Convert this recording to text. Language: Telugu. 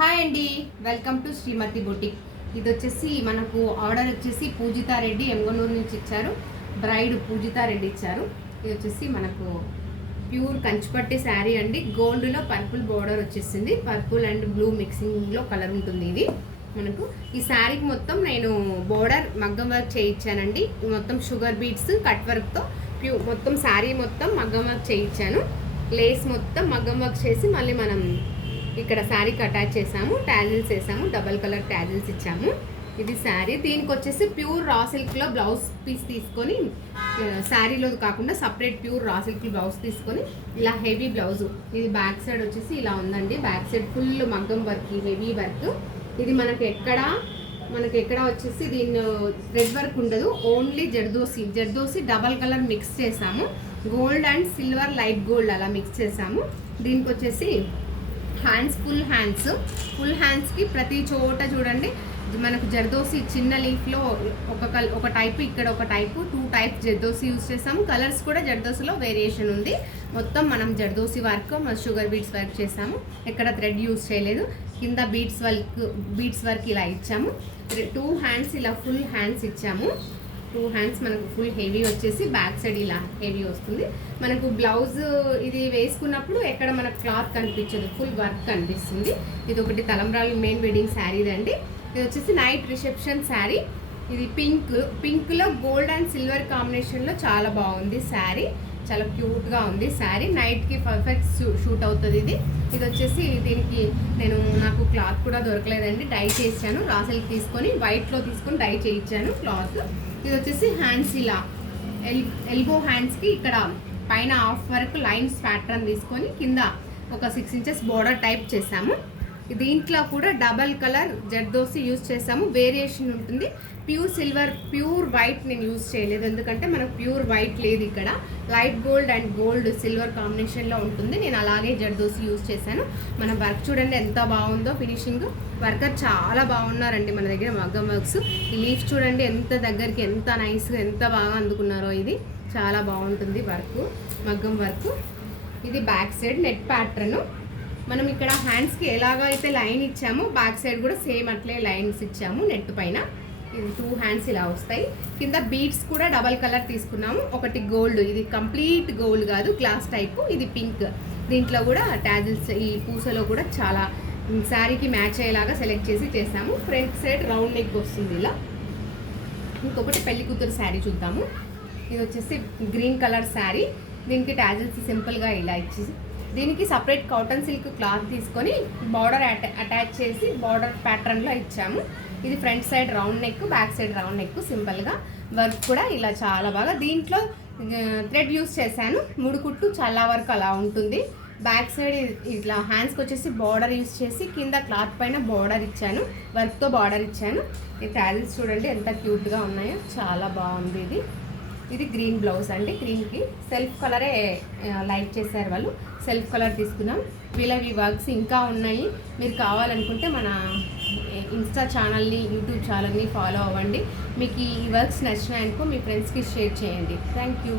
హాయ్ అండి, వెల్కమ్ టు శ్రీమతి బొటిక్. ఇది వచ్చేసి మనకు ఆర్డర్ వచ్చేసి పూజితా రెడ్డి ఎంగనూరు నుంచి ఇచ్చారు. బ్రైడ్ పూజితా రెడ్డి ఇచ్చారు. ఇది వచ్చేసి మనకు ప్యూర్ కంచిపట్టి శారీ అండి. గోల్డ్లో పర్పుల్ బోర్డర్ వచ్చేసింది. పర్పుల్ అండ్ బ్లూ మిక్సింగ్లో కలర్ ఉంటుంది. ఇది మనకు ఈ శారీకి మొత్తం నేను బోర్డర్ మగ్గం వర్క్ చేయించానండి. మొత్తం షుగర్ బీడ్స్ కట్ వర్క్తో మొత్తం శారీ మొత్తం మగ్గం వర్క్ చేయించాను. లేస్ మొత్తం మగ్గం వర్క్ చేసి మళ్ళీ మనం ఇక్కడ శారీకి అటాచ్ చేసాము. ట్యాజిల్స్ వేసాము, డబల్ కలర్ ట్యాజిల్స్ ఇచ్చాము. ఇది శారీ. దీనికి వచ్చేసి ప్యూర్ రా సిల్క్లో బ్లౌజ్ పీస్ తీసుకొని, శారీలో కాకుండా separate pure raw silk blouse తీసుకొని ఇలా హెవీ బ్లౌజు. ఇది బ్యాక్ సైడ్ వచ్చేసి ఇలా ఉందండి. బ్యాక్ సైడ్ ఫుల్ మగ్గం వర్క్, హెవీ వర్క్. ఇది మనకి ఎక్కడ వచ్చేసి దీన్ని థ్రెడ్ వర్క్ ఉండదు. Only zardozi double colour mix చేసాము. Gold and silver light gold అలా మిక్స్ చేసాము. దీనికి వచ్చేసి ఫుల్ హ్యాండ్స్కి ప్రతి చోట చూడండి మనకు జర్దోసి చిన్న లీఫ్లో ఒక టైపు, ఇక్కడ ఒక టైపు, 2 టైప్స్ జర్దోసి యూజ్ చేసాము. కలర్స్ కూడా జర్దోసిలో వేరియేషన్ ఉంది. మొత్తం మనం zardozi work, sugar beads work చేసాము. ఎక్కడ థ్రెడ్ యూజ్ చేయలేదు. కింద బీడ్స్ వర్క్ ఇలా ఇచ్చాము. 2 హ్యాండ్స్ ఇలా ఫుల్ హ్యాండ్స్ ఇచ్చాము. 2 హ్యాండ్స్ మనకు ఫుల్ హెవీ వచ్చేసి బ్యాక్ సైడ్ ఇలా హెవీ వస్తుంది. మనకు బ్లౌజ్ ఇది వేసుకున్నప్పుడు ఎక్కడ మనకు క్లాత్ కనిపించదు, ఫుల్ వర్క్ కనిపిస్తుంది. ఇది ఒకటి తలంబ్రాలు మెయిన్ వెడ్డింగ్ శారీ అండి. ఇది వచ్చేసి నైట్ రిసెప్షన్ శారీ. ఇది పింక్లో గోల్డ్ అండ్ సిల్వర్ కాంబినేషన్లో చాలా బాగుంది శారీ. చాలా క్యూట్గా ఉంది శారీ. నైట్కి పర్ఫెక్ట్ షూట్ అవుతుంది. ఇది వచ్చేసి దీనికి నాకు క్లాత్ కూడా దొరకలేదండి. డై చేశాను. రాసెల్కి తీసుకొని వైట్లో తీసుకొని డై చేయించాను క్లాత్. ఇది వచ్చేసి హ్యాండ్స్ ఇలా ఎల్బో హ్యాండ్స్కి ఇక్కడ పైన హాఫ్ వర్క్ లైన్స్ ప్యాటర్న్ తీసుకొని కింద ఒక 6 ఇంచెస్ బోర్డర్ టైప్ చేసాము. దీంట్లో కూడా డబల్ కలర్ జర్దోసి యూజ్ చేసాము. వేరియేషన్ ఉంటుంది. ప్యూర్ సిల్వర్, ప్యూర్ వైట్ నేను యూజ్ చేయలేదు, ఎందుకంటే మనకు ప్యూర్ వైట్ లేదు. ఇక్కడ light gold and gold silver కాంబినేషన్లో ఉంటుంది. నేను అలాగే జర్దోసి యూజ్ చేశాను. మన వర్క్ చూడండి ఎంత బాగుందో. ఫినిషింగ్ వర్కర్ చాలా బాగున్నారండి మన దగ్గర మగ్గం వర్క్స్. ఈ లీఫ్ చూడండి ఎంత దగ్గరికి, ఎంత నైస్గా, ఎంత బాగా అందుకున్నారో. ఇది చాలా బాగుంటుంది వర్క్, మగ్గం వర్క్. ఇది బ్యాక్ సైడ్ నెట్ ప్యాటర్న్. మనం ఇక్కడ హ్యాండ్స్కి ఎలాగ అయితే లైన్ ఇచ్చామో బ్యాక్ సైడ్ కూడా సేమ్ అట్లే లైన్స్ ఇచ్చాము నెట్ పైన. ఇది 2 హ్యాండ్స్ ఇలా వస్తాయి. కింద బీడ్స్ కూడా డబల్ కలర్ తీసుకున్నాము. ఒకటి గోల్డ్, ఇది కంప్లీట్ గోల్డ్ కాదు, గ్లాస్ టైపు. ఇది పింక్. దీంట్లో కూడా ట్యాజిల్స్ ఈ పూసలో కూడా చాలా శారీకి మ్యాచ్ అయ్యేలాగా సెలెక్ట్ చేసి చేసాము. ఫ్రంట్ సైడ్ రౌండ్ నెక్ వస్తుంది ఇలా. ఇంకొకటి పెళ్లి కూతురు శారీ చూద్దాము. ఇది వచ్చేసి గ్రీన్ కలర్ శారీ. దీనికి ట్యాజిల్స్ సింపుల్గా ఇలా ఇచ్చేసి దీనికి సపరేట్ కాటన్ సిల్క్ క్లాత్ తీసుకొని బార్డర్ అటాచ్ చేసి బార్డర్ ప్యాటర్న్లో ఇచ్చాము. ఇది front side round neck, back side round neck. సింపుల్గా వర్క్ కూడా ఇలా చాలా బాగా. దీంట్లో థ్రెడ్ యూస్ చేశాను. 3 కుట్టు చాలా వరకు అలా ఉంటుంది. బ్యాక్ సైడ్ ఇట్లా హ్యాండ్స్కి వచ్చేసి బార్డర్ యూస్ చేసి కింద క్లాత్ పైన బార్డర్ ఇచ్చాను, వర్క్తో బార్డర్ ఇచ్చాను. ఈ ట్యాజిల్స్ చూడండి ఎంత క్యూట్గా ఉన్నాయో, చాలా బాగుంది. ఇది గ్రీన్ బ్లౌజ్ అండి. గ్రీన్కి సెల్ఫ్ కలరే లైక్ చేశారు వాళ్ళు. సెల్ఫ్ కలర్ తీసుకున్నాం. వీళ్ళవి వర్క్స్ ఇంకా ఉన్నాయి. మీరు కావాలనుకుంటే మన ఇన్స్టా ఛానల్ని, యూట్యూబ్ ఛానల్ని ఫాలో అవ్వండి. మీకు ఈ వర్క్స్ నచ్చినాయనుకో మీ ఫ్రెండ్స్కి షేర్ చేయండి. Thank you.